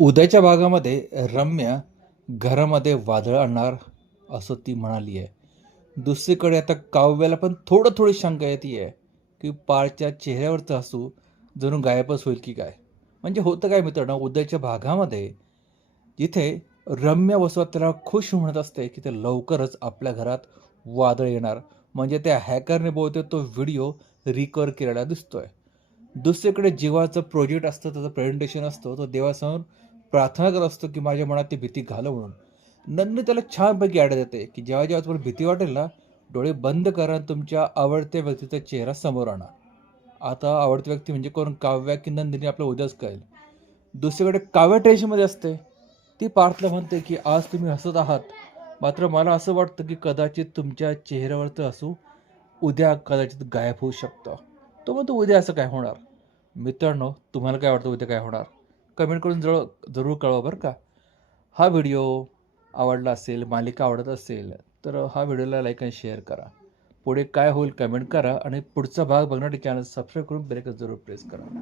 उद्याच्या भागामध्ये रम्य घरामध्ये वादळ आणणार असं ती म्हणाली आहे. दुसरीकडे आता काव्याला पण थोडं थोडी शंका येते आहे की पारच्या चेहऱ्यावरचं हसू जणू गायबच होईल की काय? म्हणजे होतं काय मित्रांनो उद्याच्या भागामध्ये जिथे रम्य वसवत त्याला खुश म्हणत असते की ते लवकरच आपल्या घरात वादळ येणार. म्हणजे त्या हॅकरने बहुतेक तो व्हिडिओ रिकवर केलेला दिसतोय. दुसरीकडे जीवाचं प्रोजेक्ट असतं त्याचं प्रेझेंटेशन असतं तो देवासमोर प्रार्थना करत असतो की माझ्या मनात ती भीती घालव म्हणून. नंदनी त्याला छानपैकी आयडिया देते की जेव्हा जेव्हा तुम्हाला भीती वाटेल ना डोळे बंद करा आणि तुमच्या आवडत्या व्यक्तीचा चेहरा समोर आणा. आता आवडती व्यक्ती म्हणजे कोण? काव्या की नंदिनी आपलं उद्याच कळेल. दुसरीकडे काव्या टेन्शनमध्ये असते. ती पार्थला म्हणते की आज तुम्ही हसत आहात. मात्र मला असं वाटतं की कदाचित तुमच्या चेहऱ्यावरचं असू उद्या कदाचित गायब होऊ शकतं. तो म्हणतो उद्या असं काय होणार? मित्रांनो तुम्हाला काय वाटतं उद्या काय होणार? कमेंट करून जरूर जरूर कळवा बरं का. हा व्हिडिओ आवडला असेल मालिका आवडत असेल तर हा व्हिडिओला लाईक आणि शेअर करा. पुढे काय होईल कमेंट करा आणि पुढचा भाग बघण्यासाठी चॅनल सबस्क्राईब करून बेल जरूर प्रेस करा.